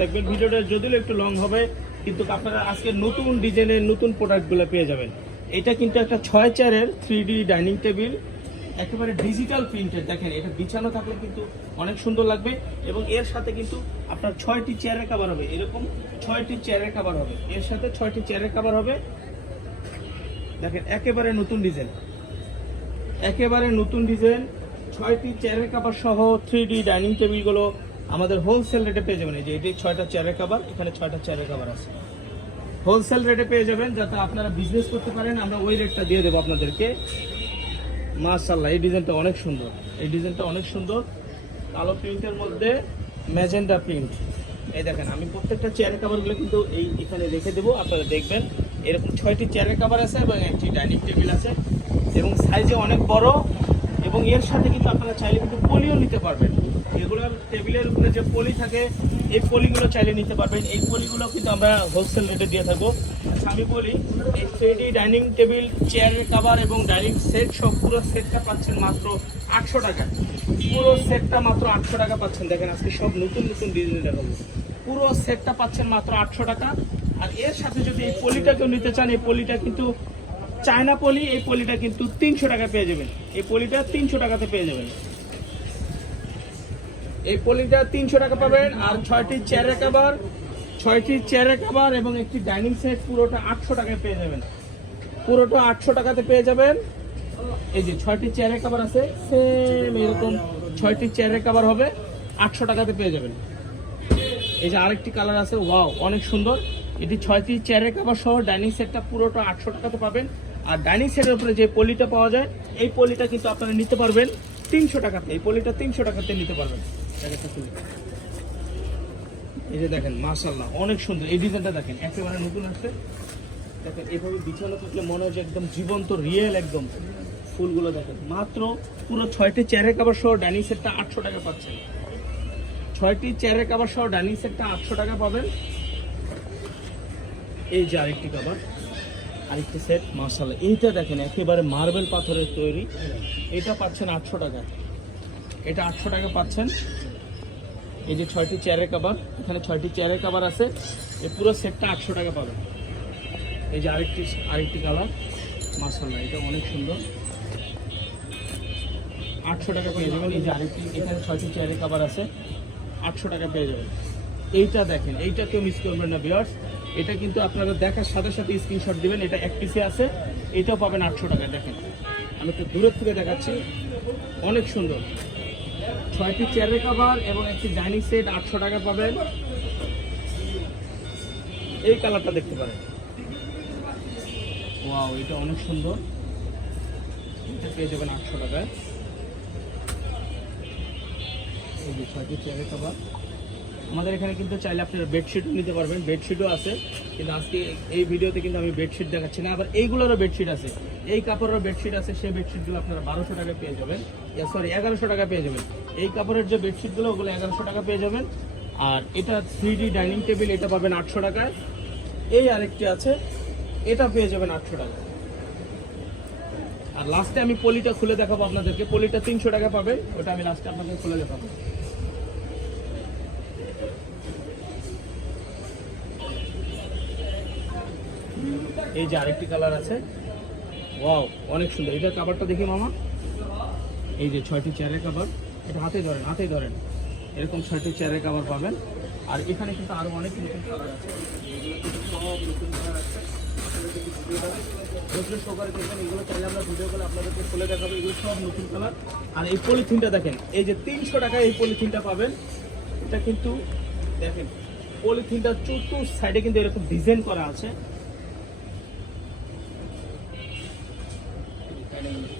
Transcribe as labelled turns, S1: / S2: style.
S1: দেখবেন ভিডিওটা যদিও একটু লং হবে, কিন্তু আপনারা আজকে নতুন ডিজাইনের নতুন প্রোডাক্টগুলো পেয়ে যাবেন। এটা কিন্তু একটা ছয় চারের থ্রি ডাইনিং টেবিল একেবারে ডিজিটাল প্রিন্টেড দেখেন, এটা বিছানো থাকলে কিন্তু অনেক সুন্দর লাগবে এবং এর সাথে কিন্তু আপনার ছয়টি চেয়ারের কাভার হবে। এরকম ছয়টি চেয়ারের কাভার হবে। এর সাথে ছয়টি চেয়ারের কাভার হবে। দেখেন, একেবারে নতুন ডিজাইন একেবারে নতুন ডিজাইন ছয়টি চেয়ারের কাভার সহ থ্রি ডাইনিং টেবিলগুলো আমাদের হোলসেল রেটে পেয়ে যাবেন, এই যে এটি ছয়টা চেয়ারের কাভার এখানে ছয়টা চেয়ারের কাভার আছে। হোলসেল রেটে পেয়ে যাবেন, যাতে আপনারা বিজনেস করতে পারেন, আমরা ওই রেটটা দিয়ে দেবো আপনাদেরকে। মাশাল্লাহ এই ডিজাইনটা অনেক সুন্দর। এই ডিজাইনটা অনেক সুন্দর। কালো প্রিন্টের মধ্যে ম্যাজেন্ডা প্রিন্ট এই দেখেন, আমি প্রত্যেকটা চেয়ারের কাভারগুলো কিন্তু এই এখানে রেখে দেবো, আপনারা দেখবেন। এরকম ছয়টি চেয়ারের কাভার আছে এবং একটি ডাইনিং টেবিল আছে। এবং সাইজে অনেক বড়, এবং এর সাথে কিন্তু আপনারা চাইলে কিন্তু পলিও নিতে পারবেন। এগুলোর টেবিলের উপরে যে পলি থাকে এই পলিগুলো চাইলে নিতে পারবেন। এই পলিগুলো কিন্তু আমরা হোলসেল রেটে দিয়ে থাকব। আচ্ছা, আমি বলি এই থ্রি ডাইনিং টেবিল চেয়ারের কাভার এবং ডাইনিং সেট সব পুরো সেটটা পাচ্ছেন মাত্র আটশো টাকা। পুরো সেটটা মাত্র আটশো টাকা পাচ্ছেন। দেখেন আজকে সব নতুন নতুন ডিজাইন দেখাবো পুরো সেটটা পাচ্ছেন মাত্র আটশো টাকা। আর এর সাথে যদি এই পলিটা কেউ নিতে চান এই পলিটা কিন্তু চায়না পলি এই পলিটা কিন্তু তিনশো টাকা পেয়ে যাবেন। এই পলিটা তিনশো টাকাতে পেয়ে যাবেন। এই পলিটা তিনশো টাকা পাবেন আর ছয়টি চেয়ারের কাভার ছয়টি চেয়ারের কাভার এবং একটি ডাইনিং সেট পুরোটা আটশো টাকায় পেয়ে যাবেন। পুরোটা আটশো টাকাতে পেয়ে যাবেন। এই যে ছয়টি চেয়ারের কাভার আছে সেম এরকম ছয়টি চেয়ারের কাভার হবে, আটশো টাকাতে পেয়ে যাবেন। এই যে আরেকটি কালার আছে ওয়াও অনেক সুন্দর। এটি ছয়টি চেয়ারের কাভার সহ ডাইনিং সেটটা পুরোটা আটশো টাকাতে পাবেন। আর ডাইনিং সেটের উপরে যে পলিটা পাওয়া যায়, এই পলিটা কিন্তু আপনারা নিতে পারবেন। তিনশো টাকাতে, এই পলিটা তিনশো টাকাতে নিতে পারবেন। এই যে দেখেন মাশাল্লাহ অনেক সুন্দর। এই ডিজাইনটা দেখেন, একেবারে নতুন আসছে দেখেন, এভাবে বিছানো থাকলে মনে হয় যে একদম জীবন্ত রিয়েল একদম। ফুলগুলো দেখেন, মাত্র পুরো ছয়টি চেয়ারের কাভার সহ ডাইনিং সেটটা আটশো টাকা পাচ্ছেন। ছয়টি চেয়ারের কাবার সহ ডাইনিং সেটটা আটশো টাকা পাবেন। এই যে আরেকটি কাভার আরেকটি সেট মার্শাল এইটা দেখেন, একেবারে মার্বেল পাথরের তৈরি। এটা পাচ্ছেন আটশো টাকা। এটা আটশো টাকা পাচ্ছেন। এই যে ছয়টি চেয়ারের কাভার এখানে ছয়টি চেয়ারের কাভার আছে। এই পুরো সেটটা আটশো টাকা পাবেন। এই যে আরেকটি আরেকটি কালার মার্শাল্লাহ এটা অনেক সুন্দর। আটশো টাকা পেয়ে যাবেন। এই যে আরেকটি, এখানে ছয়টি চেয়ারের কাভার আছে। আটশো টাকা পেয়ে যাবেন। এইটা দেখেন, এইটা কেউ মিস করবেন না বিয়ার্স এটা কিন্তু আপনারা দেখার সাথে সাথে স্ক্রিনশট দিবেন, এটা এক পিসে আছে, এটাও পাবেন আটশো টাকায় দেখেন। আমি একটু দূরের থেকে দেখাচ্ছি, অনেক সুন্দর। ছয়টি চেয়ারের কাভার এবং একটি ডাইনিং সেট আটশো টাকা পাবেন। এই কালারটা দেখতে পারেন। ওয়াও এটা অনেক সুন্দর। এটা পেয়ে যাবেন আটশো টাকায়। ছয়টি চেয়ারের কাভার আমাদের এখানে কিন্তু চাইলে আপনারা বেডশিটও নিতে পারবেন বেডশিটও আছে। কিন্তু আজকে এই ভিডিওতে কিন্তু আমি বেডশিট দেখাচ্ছি না। আবার এইগুলোরও বেডশিট আছে। এই কাপড়েরও বেডশিট আছে, সেই বেডশিটগুলো আপনারা বারোশো টাকা পেয়ে যাবেন। সরি এগারোশো টাকা পেয়ে যাবেন। এই কাপড়ের যে বেডশিটগুলো ওগুলো এগারোশো টাকা পেয়ে যাবেন। আর এটা থ্রি ডাইনিং টেবিল এটা পাবেন আটশো টাকায়। এই আরেকটি আছে, এটা পেয়ে যাবেন আটশো টাকা আর লাস্টে আমি পলিটা খুলে দেখাবো আপনাদেরকে। পলিটা তিনশো টাকা পাবেন, ওটা আমি লাস্টে আপনাদের খুলে দেখাবো। এই যে আরেকটি কালার আছে। ওয়াও অনেক সুন্দর। এটা কাভারটা দেখি মামা। এই যে ছয়টি চেয়ারের কাভার এটা হাতে ধরেন হাতে ধরেন। এরকম ছয়টি চেয়ারের কাভার পাবেন। আর এখানে কিন্তু আরও অনেক নতুন কালার আছে। সব নতুন আছে এগুলো চাইলে আমরা ভিডিও করে আপনাদেরকে খুলে সব নতুন কালার আর এই পলিথিনটা দেখেন, এই যে তিনশো টাকায় এই পলিথিনটা পাবেন। এটা কিন্তু দেখেন পলিথিনটা চতুর সাইডে কিন্তু এরকম ডিজাইন করা আছে। Amen.